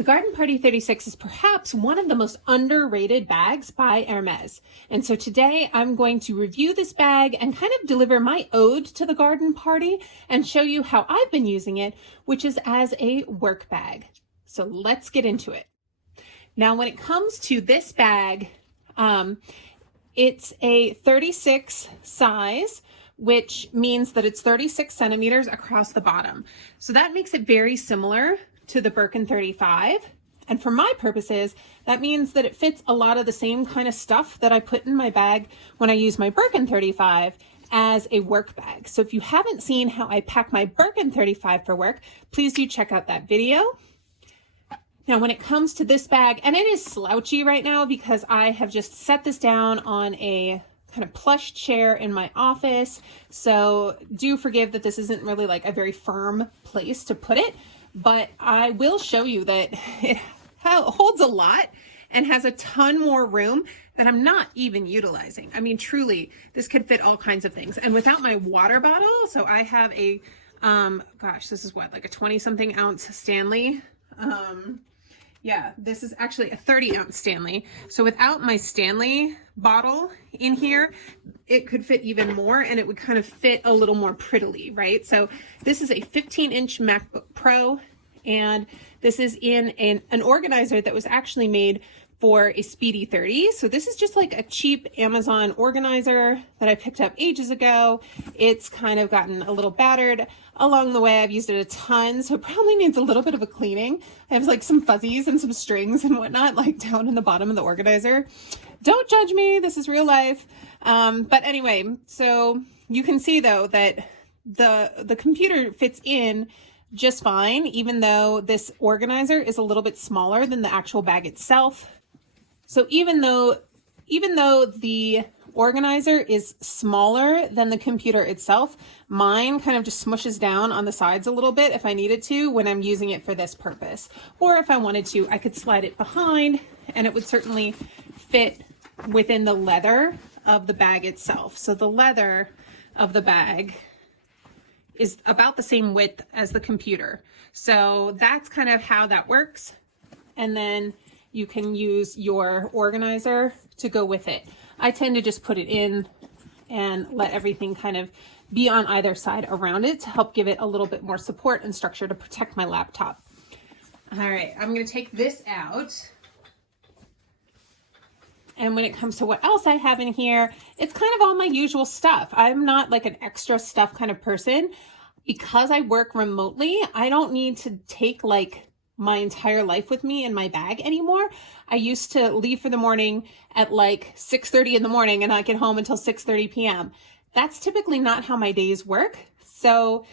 The Garden Party 36 is perhaps one of the most underrated bags by Hermes. And so today I'm going to review this bag and kind of deliver my ode to the Garden Party and show you how I've been using it, which is as a work bag. So let's get into it. Now, when it comes to this bag, it's a 36 size, which means that it's 36 centimeters across the bottom. So that makes it very similar to the Birkin 35. And for my purposes, that means that it fits a lot of the same kind of stuff that I put in my bag when I use my Birkin 35 as a work bag. So if you haven't seen how I pack my Birkin 35 for work, please do check out that video. Now, when it comes to this bag, and it is slouchy right now because I have just set this down on a kind of plush chair in my office. So do forgive that this isn't really like a very firm place to put it, but I will show you that it holds a lot and has a ton more room that I'm not even utilizing. I mean, truly, this could fit all kinds of things. And without my water bottle, so I have a, gosh, this is what, like a 20-something ounce Stanley. Yeah, this is actually a 30-ounce Stanley. So without my Stanley bottle in here, it could fit even more and it would kind of fit a little more prettily, right? So this is a 15-inch MacBook Pro, and this is in an organizer that was actually made for a Speedy 30. So this is just like a cheap Amazon organizer that I picked up ages ago. It's kind of gotten a little battered along the way. I've used it a ton, so it probably needs a little bit of a cleaning. I have like some fuzzies and some strings and whatnot like down in the bottom of the organizer. Don't judge me, this is real life. But anyway, so you can see though that the computer fits in just fine, even though this organizer is a little bit smaller than the actual bag itself. So even though the organizer is smaller than the computer itself, mine kind of just smushes down on the sides a little bit if I needed to when I'm using it for this purpose. Or if I wanted to, I could slide it behind and it would certainly fit within the leather of the bag itself. So the leather of the bag is about the same width as the computer. So that's kind of how that works. And then you can use your organizer to go with it. I tend to just put it in and let everything kind of be on either side around it to help give it a little bit more support and structure to protect my laptop. All right, I'm gonna take this out. And when it comes to what else I have in here, it's kind of all my usual stuff. I'm not like an extra stuff kind of person. Because I work remotely, I don't need to take like my entire life with me in my bag anymore. I used to leave for the morning at like 6:30 in the morning and not get home until 6:30 p.m. That's typically not how my days work. So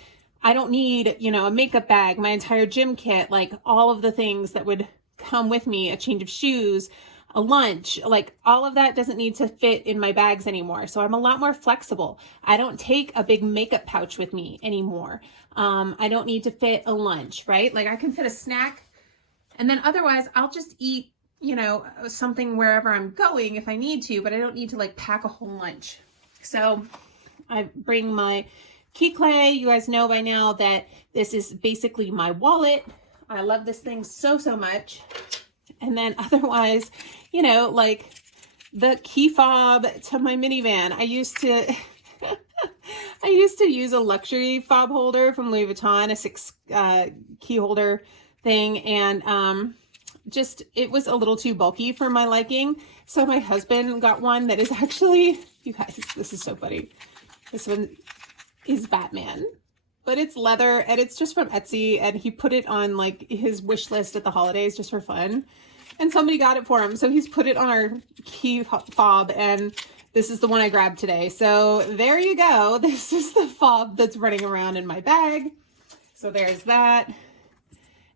I don't need, a makeup bag, my entire gym kit, like all of the things that would come with me, a change of shoes, a lunch, like all of that doesn't need to fit in my bags anymore. So I'm a lot more flexible. I don't take a big makeup pouch with me anymore. I don't need to fit a lunch, right? Like I can fit a snack and then otherwise I'll just eat, something wherever I'm going if I need to, but I don't need to like pack a whole lunch. So I bring my key clay. You guys know by now that this is basically my wallet. I love this thing so, so much. And then otherwise, like the key fob to my minivan. I used to use a luxury fob holder from Louis Vuitton, a 6 key holder thing. And it was a little too bulky for my liking. So my husband got one that is actually, you guys, this is so funny. This one is Batman, but it's leather and it's just from Etsy. And he put it on like his wish list at the holidays just for fun. And somebody got it for him. So he's put it on our key fob and this is the one I grabbed today. So there you go. This is the fob that's running around in my bag. So there's that.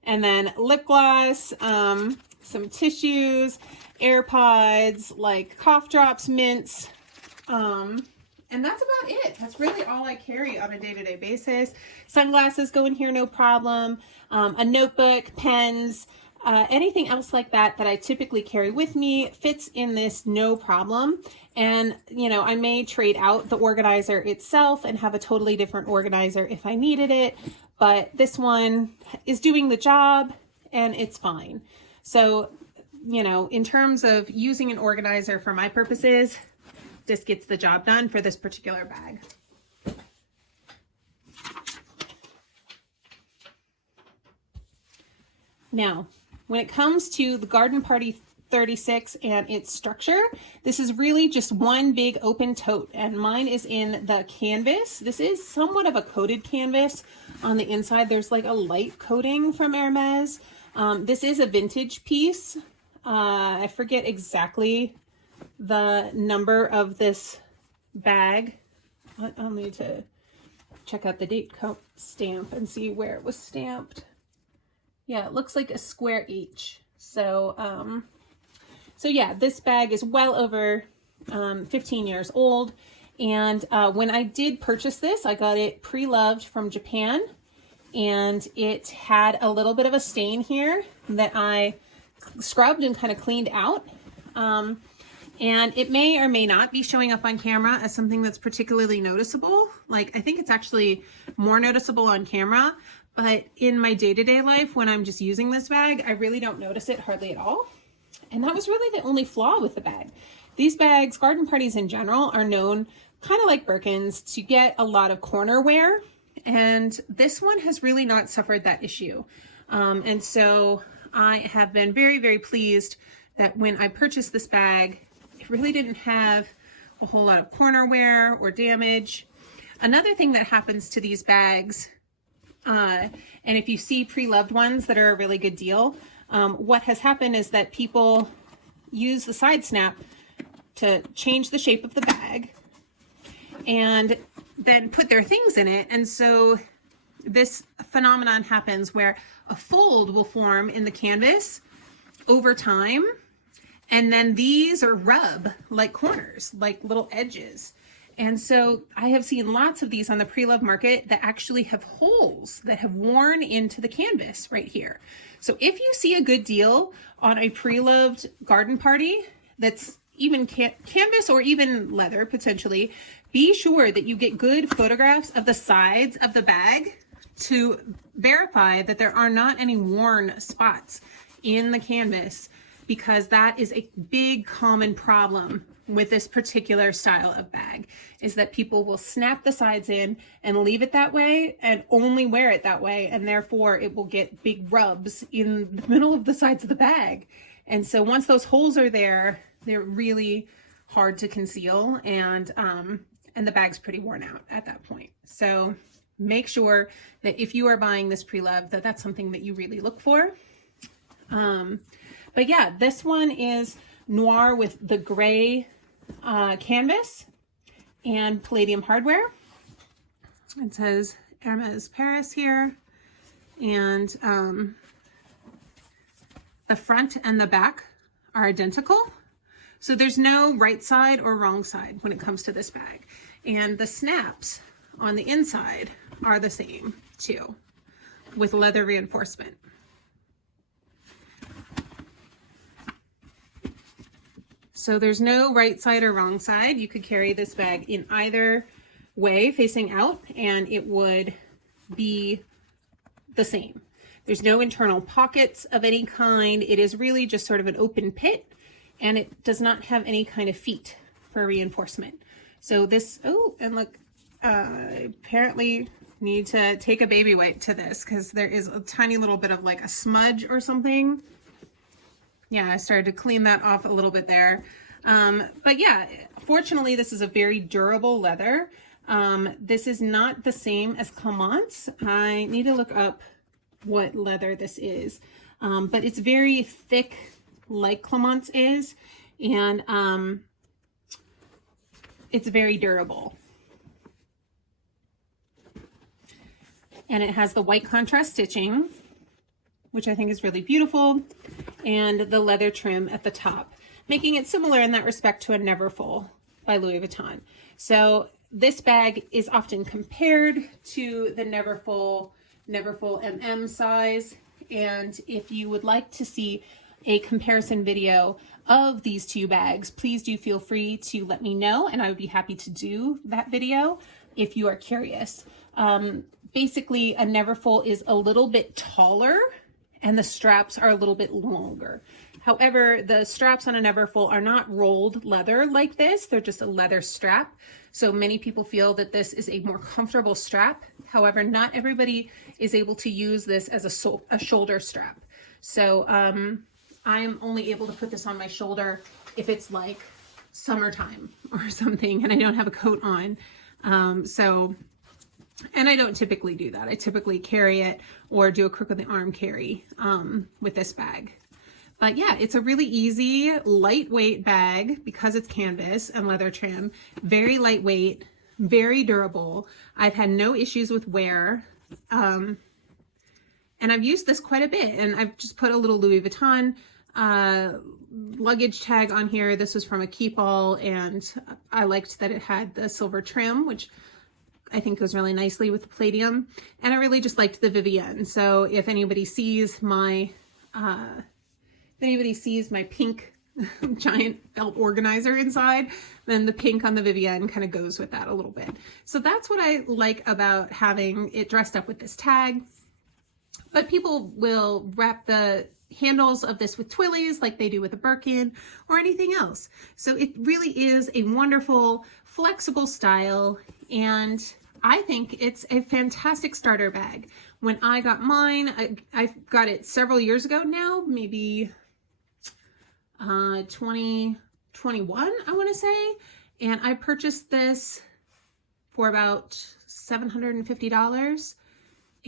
And then lip gloss, some tissues, AirPods, like cough drops, mints. And that's about it. That's really all I carry on a day-to-day basis. Sunglasses go in here, no problem. A notebook, pens, anything else like that I typically carry with me fits in this no problem. And, I may trade out the organizer itself and have a totally different organizer if I needed it. But this one is doing the job and it's fine. So, you know, in terms of using an organizer for my purposes, this gets the job done for this particular bag. Now, when it comes to the Garden Party 36 and its structure, this is really just one big open tote, and mine is in the canvas. This is somewhat of a coated canvas. On the inside, there's like a light coating from Hermes. This is a vintage piece. I forget exactly the number of this bag. I'll need to check out the date stamp and see where it was stamped. Yeah, it looks like a square H. So, so yeah, this bag is well over 15 years old. And when I did purchase this, I got it pre-loved from Japan. And it had a little bit of a stain here that I scrubbed and kind of cleaned out. And it may or may not be showing up on camera as something that's particularly noticeable. Like, I think it's actually more noticeable on camera. But in my day-to-day life, when I'm just using this bag, I really don't notice it hardly at all. And that was really the only flaw with the bag. These bags, garden parties in general, are known, kind of like Birkins, to get a lot of corner wear. And this one has really not suffered that issue. And so I have been very, very pleased that when I purchased this bag, it really didn't have a whole lot of corner wear or damage. Another thing that happens to these bags, and if you see pre-loved ones that are a really good deal, what has happened is that people use the side snap to change the shape of the bag and then put their things in it. And so this phenomenon happens where a fold will form in the canvas over time. And then these are rub like corners, like little edges. And so I have seen lots of these on the pre-loved market that actually have holes that have worn into the canvas right here. So if you see a good deal on a pre-loved garden party that's even canvas or even leather potentially, be sure that you get good photographs of the sides of the bag to verify that there are not any worn spots in the canvas, because that is a big common problem with this particular style of bag, is that people will snap the sides in and leave it that way and only wear it that way, and therefore it will get big rubs in the middle of the sides of the bag. And so once those holes are there, they're really hard to conceal, and the bag's pretty worn out at that point. So make sure that if you are buying this pre-loved, that that's something that you really look for. But yeah, this one is noir with the gray canvas and palladium hardware. It says Hermes Paris here, and the front and the back are identical. So there's no right side or wrong side when it comes to this bag. And the snaps on the inside are the same too, with leather reinforcement. So there's no right side or wrong side. You could carry this bag in either way facing out and it would be the same. There's no internal pockets of any kind. It is really just sort of an open pit, and it does not have any kind of feet for reinforcement. So this, oh, and look, apparently need to take a baby wipe to this because there is a tiny little bit of like a smudge or something. Yeah, I started to clean that off a little bit there. But yeah, fortunately, this is a very durable leather. This is not the same as Clemence. I need to look up what leather this is. But it's very thick like Clemence is, and it's very durable. And it has the white contrast stitching, which I think is really beautiful, and the leather trim at the top, making it similar in that respect to a Neverfull by Louis Vuitton. So this bag is often compared to the Neverfull MM size, and if you would like to see a comparison video of these two bags, please do feel free to let me know, and I would be happy to do that video if you are curious. Basically, a Neverfull is a little bit taller and the straps are a little bit longer. However, the straps on a Neverfull are not rolled leather like this. They're just a leather strap. So many people feel that this is a more comfortable strap. However, not everybody is able to use this as a shoulder strap. So I'm only able to put this on my shoulder if it's like summertime or something and I don't have a coat on. And I don't typically do that. I typically carry it or do a crook of the arm carry with this bag. But yeah, it's a really easy, lightweight bag because it's canvas and leather trim. Very lightweight, very durable. I've had no issues with wear. And I've used this quite a bit. And I've just put a little Louis Vuitton luggage tag on here. This was from a keep all, and I liked that it had the silver trim, which I think goes really nicely with the palladium. And I really just liked the Vivienne. So if anybody sees my pink giant belt organizer inside, then the pink on the Vivienne kind of goes with that a little bit. So that's what I like about having it dressed up with this tag. But people will wrap the handles of this with twillies like they do with a Birkin or anything else. So it really is a wonderful, flexible style, and I think it's a fantastic starter bag. When I got mine, I got it several years ago now, maybe 2021, I want to say. And I purchased this for about $750.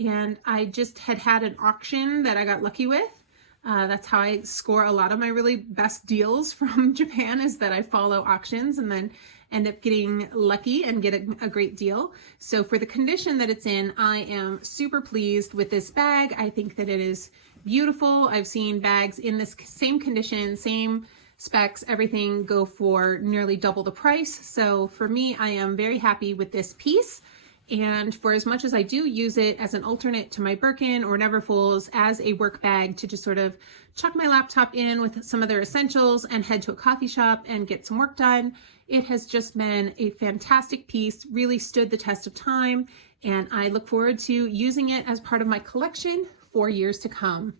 And I just had an auction that I got lucky with. That's how I score a lot of my really best deals from Japan, is that I follow auctions and then end up getting lucky and get a great deal. So for the condition that it's in, I am super pleased with this bag. I think that it is beautiful. I've seen bags in this same condition, same specs, everything go for nearly double the price. So for me, I am very happy with this piece. And for as much as I do use it as an alternate to my Birkin or Neverfulls as a work bag to just sort of chuck my laptop in with some other essentials and head to a coffee shop and get some work done, it has just been a fantastic piece, really stood the test of time, and I look forward to using it as part of my collection for years to come.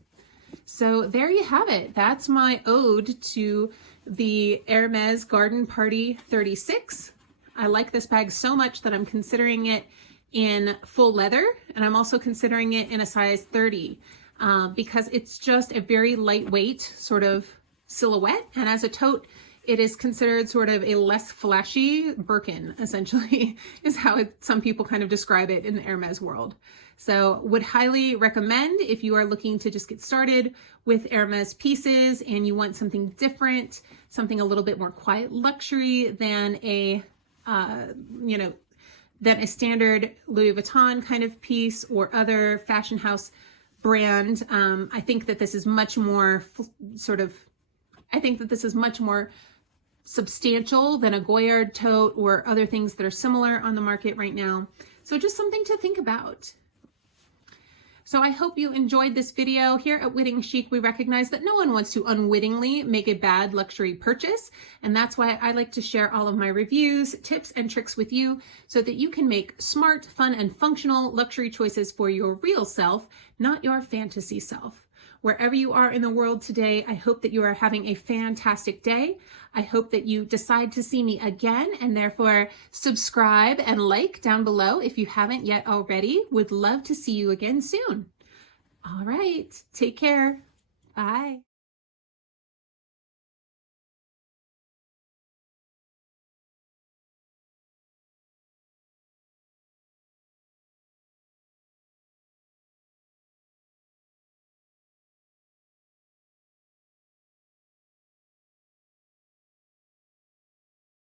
So there you have it. That's my ode to the Hermes Garden Party 36. I like this bag so much that I'm considering it in full leather, and I'm also considering it in a size 30 because it's just a very lightweight sort of silhouette, and as a tote it is considered sort of a less flashy Birkin, essentially, is how some people kind of describe it in the Hermes world. So would highly recommend if you are looking to just get started with Hermes pieces and you want something different, something a little bit more quiet luxury than a than a standard Louis Vuitton kind of piece or other fashion house brand. I think that this is much more substantial than a Goyard tote or other things that are similar on the market right now. So just something to think about. So I hope you enjoyed this video. Here at Witting Chic, we recognize that no one wants to unwittingly make a bad luxury purchase. And that's why I like to share all of my reviews, tips, and tricks with you so that you can make smart, fun, and functional luxury choices for your real self, not your fantasy self. Wherever you are in the world today, I hope that you are having a fantastic day. I hope that you decide to see me again and therefore subscribe and like down below if you haven't yet already. Would love to see you again soon. All right, take care. Bye.